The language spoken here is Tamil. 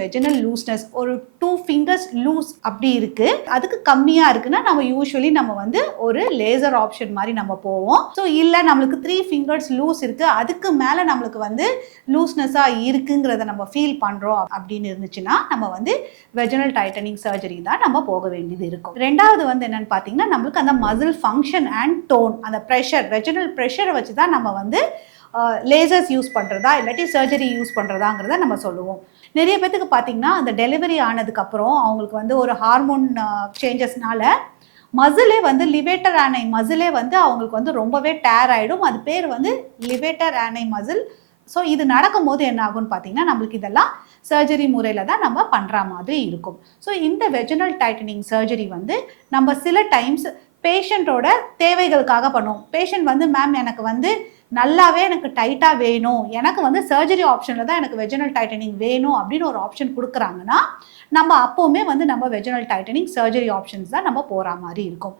வெஜினல் லூஸ்னஸ் ஒரு 2 ஃபிங்கர்ஸ் லூஸ் அப்படி இருக்குது, அதுக்கு கம்மியாக இருக்குன்னா நம்ம யூஸ்வலி நம்ம வந்து ஒரு லேசர் ஆப்ஷன் மாதிரி நம்ம போவோம். ஸோ இல்லை நம்மளுக்கு 3 ஃபிங்கர்ஸ் லூஸ் இருக்குது, அதுக்கு மேலே நம்மளுக்கு வந்து லூஸ்னஸாக இருக்குங்கிறத நம்ம ஃபீல் பண்ணுறோம் அப்படின்னு இருந்துச்சுன்னா நம்ம வந்து வெஜினல் டைட்டனிங் சர்ஜரி தான் நம்ம போக வேண்டியது இருக்கும். ரெண்டாவது வந்து என்னன்னு பார்த்தீங்கன்னா, நம்மளுக்கு அந்த மசில் ஃபங்க்ஷன் அண்ட் டோன், அந்த ப்ரெஷர், வெஜினல் ப்ரெஷரை வச்சு தான் நம்ம வந்து லேசர்ஸ் யூஸ் பண்ணுறதா இல்லாட்டி சர்ஜரி யூஸ் பண்ணுறதாங்கிறத நம்ம சொல்லுவோம். நிறைய பேத்துக்கு பார்த்தீங்கன்னா அந்த டெலிவரி ஆனதுக்கப்புறம் அவங்களுக்கு வந்து ஒரு ஹார்மோன் சேஞ்சஸ்னால மசிலே வந்து லிவேட்டர் ஆனை மசிலே வந்து அவங்களுக்கு வந்து ரொம்பவே டேர் ஆகிடும். அது பேர் வந்து லிவேட்டர் ஆனை மசில். ஸோ இது நடக்கும்போது என்ன ஆகும்னு பார்த்தீங்கன்னா, நம்மளுக்கு இதெல்லாம் சர்ஜரி முறையில் தான் நம்ம பண்ணுற மாதிரி இருக்கும். ஸோ இந்த வெஜினல் டைட்டனிங் சர்ஜரி வந்து நம்ம சில டைம்ஸ் பேஷண்ட்டோட தேவைகளுக்காக பண்ணுவோம். பேஷண்ட் வந்து மேம் எனக்கு வந்து நல்லாவே எனக்கு டைட்டாக வேணும், எனக்கு வந்து சர்ஜரி ஆப்ஷனில் தான் எனக்கு வெஜினல் டைட்டனிங் வேணும் அப்படின்னு ஒரு ஆப்ஷன் கொடுக்குறாங்கன்னா, நம்ம அப்போவுமே வந்து நம்ம வெஜினல் டைட்டனிங் சர்ஜரி ஆப்ஷன்ஸ் தான் நம்ம போகிற மாதிரி இருக்கும்.